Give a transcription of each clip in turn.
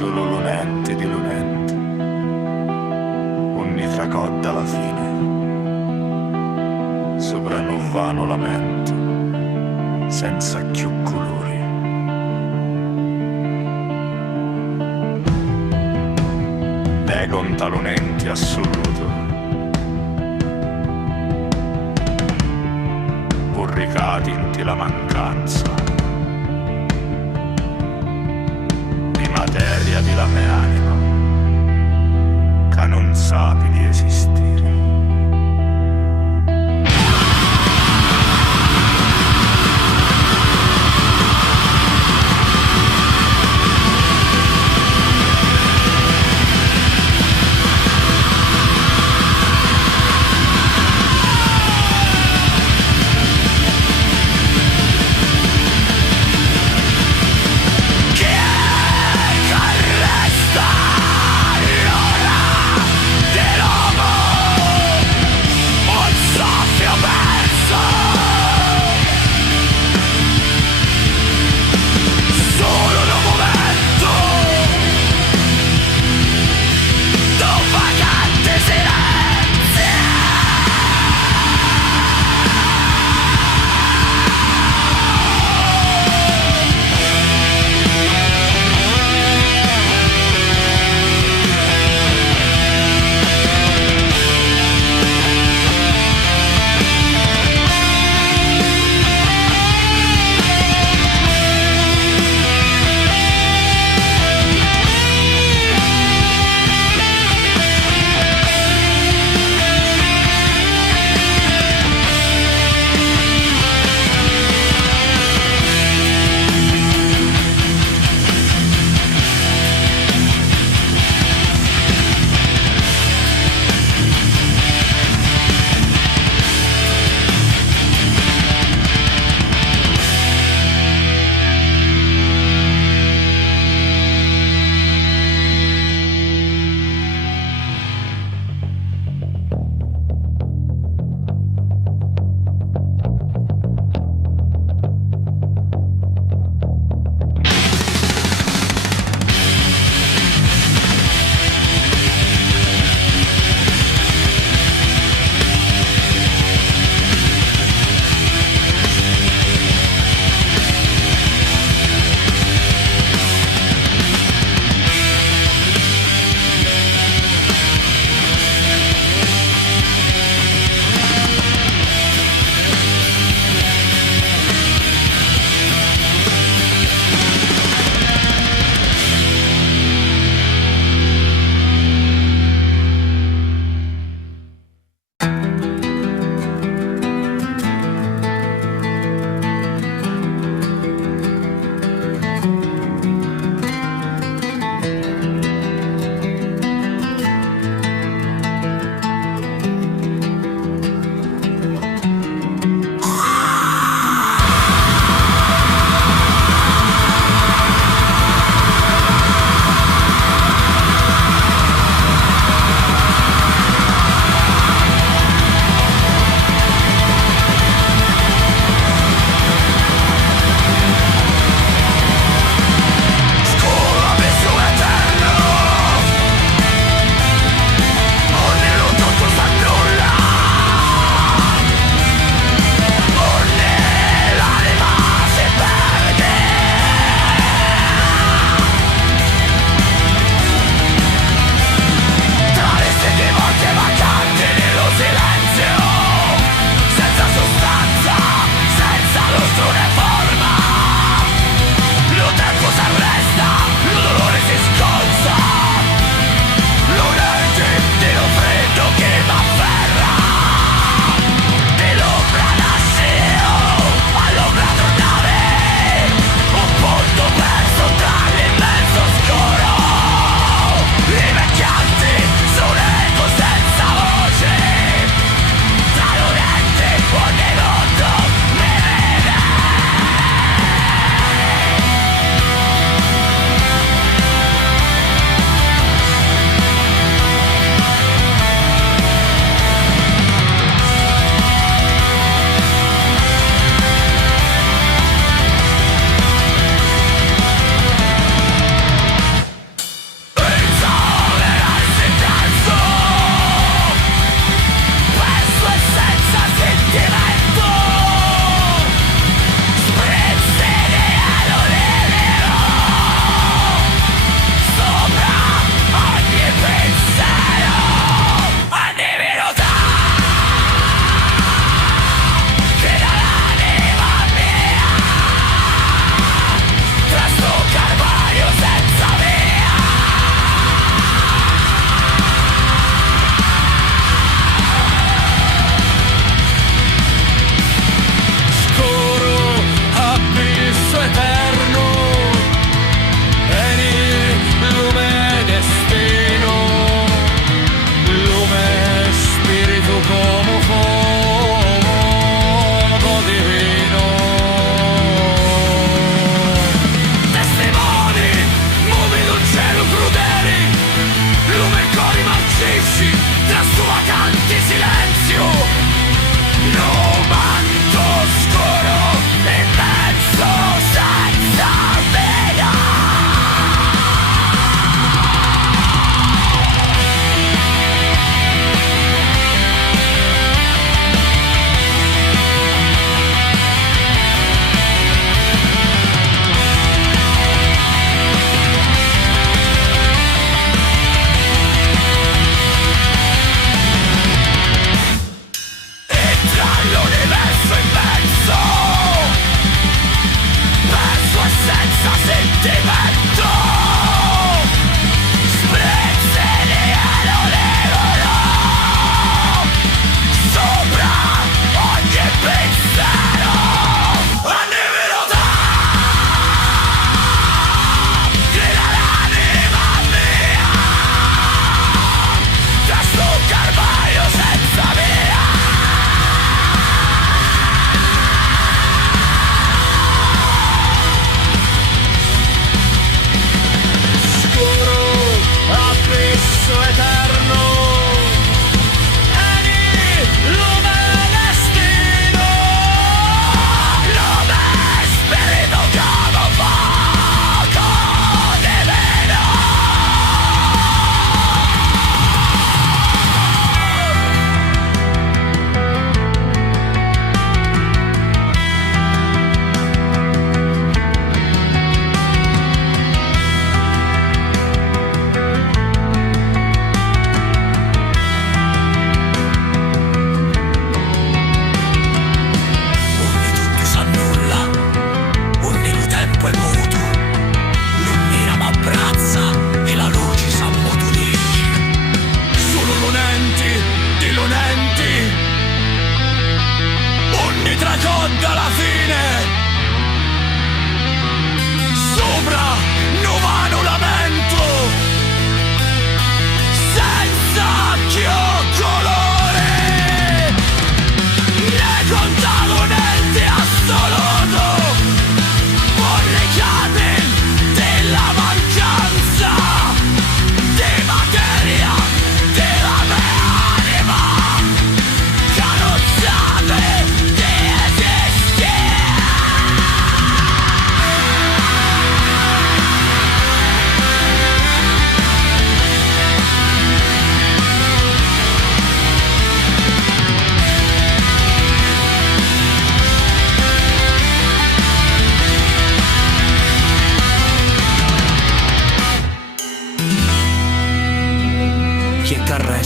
solo lunenti di lunenti, un nitracod alla fine, sopra un vano lamento, senza più colori. Degon talonenti assoluto, burricati inti la mancanza di materia di la mia anima, che non sapi di esistere.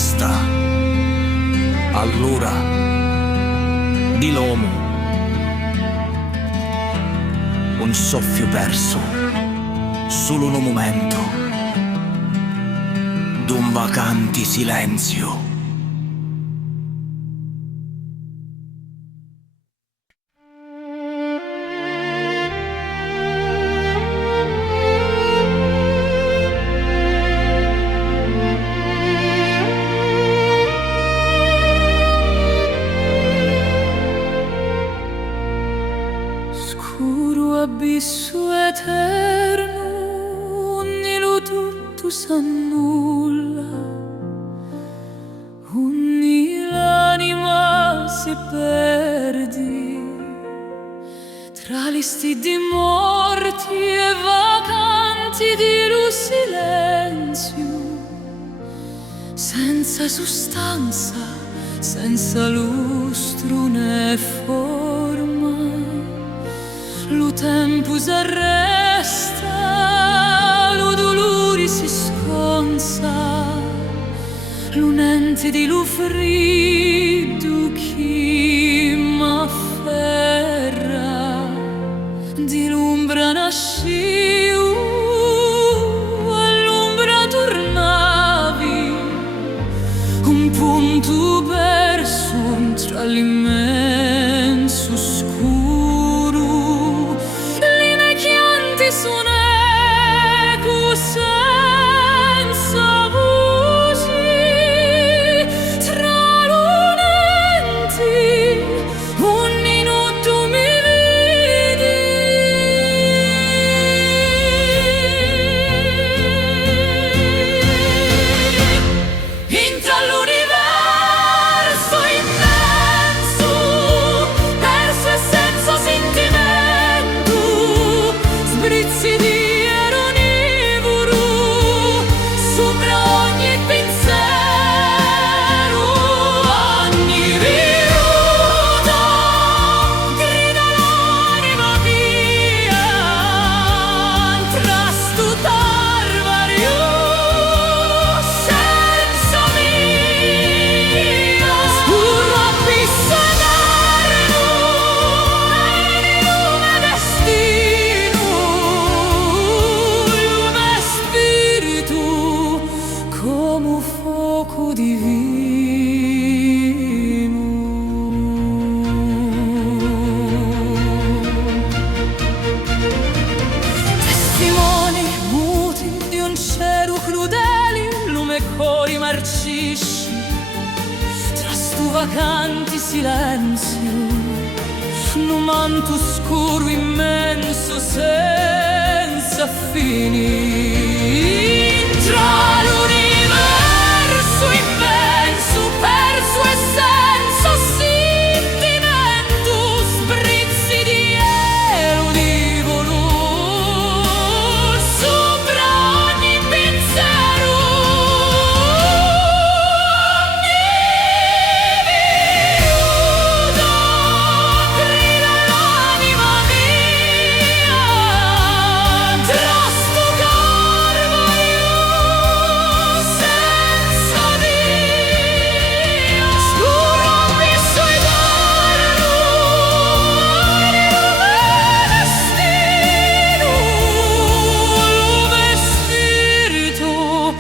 arresta all'ora di l'uomo, un soffio perso, solo un momento d'un vacante silenzio. Scuro abisso eterno, ogni lo tutto s'annulla, ogni l'anima si perdi tra listi di morti e vacanti di lo silenzio, senza sostanza, senza lustro né forma. Lo tempo s'arresta, lo dolore si sconza, l'unente di lo freddo chi m'afferra, di l'ombra nasciu, all'ombra tornavi, un punto perso tra l'immenso scuro. Sono eco senza voci tra l'unenti, un minuto mi vedi. Intra l'universo immenso, perso e senza sentimento, sprizzi di ero sopra ogni pensiero, ogni riruta grida l'anima mia, tra sto tarvario senza mia, scuro abisso eterno, e lume destino, lume spirito, come un fuoco divino. Testimoni muti di un cielo crudele, lume cori marcisci, tra stu vacanti silenzio, un manto scuro immenso senza fini. Tra l'universo immenso, perso e senza sentimento, sprizzi di ero di volor sopra ogni pensiero, ogni viruta grida l'anima mia, tra sto carvaio senza via, scuro abisso eterno, lume spirito,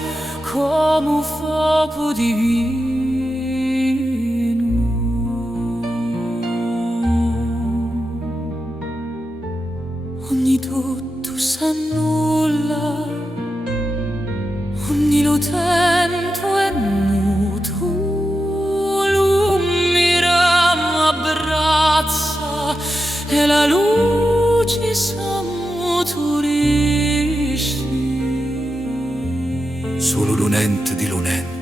come un fuoco divino. Ogni tutto s'annulla, ogni lo tempo è muto, l'umira m'abbraccia e la luce s'ammutorisce. Solo l'unente di l'unenti,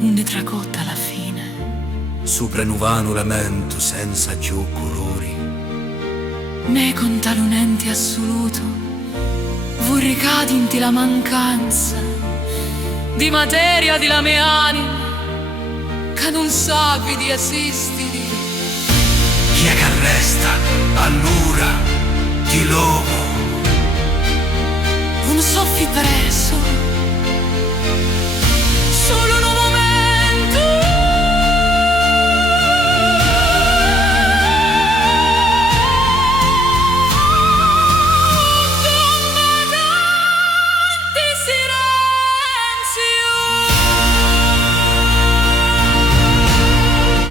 Ne tracotta alla fine, sopra un vano lamento senza più colori. né con talunente assoluto, vorrei cadinti la mancanza di materia di la mia anima, che non sapi di esistere. Chi è che resta all'ora di l'uomo? Un soffio breve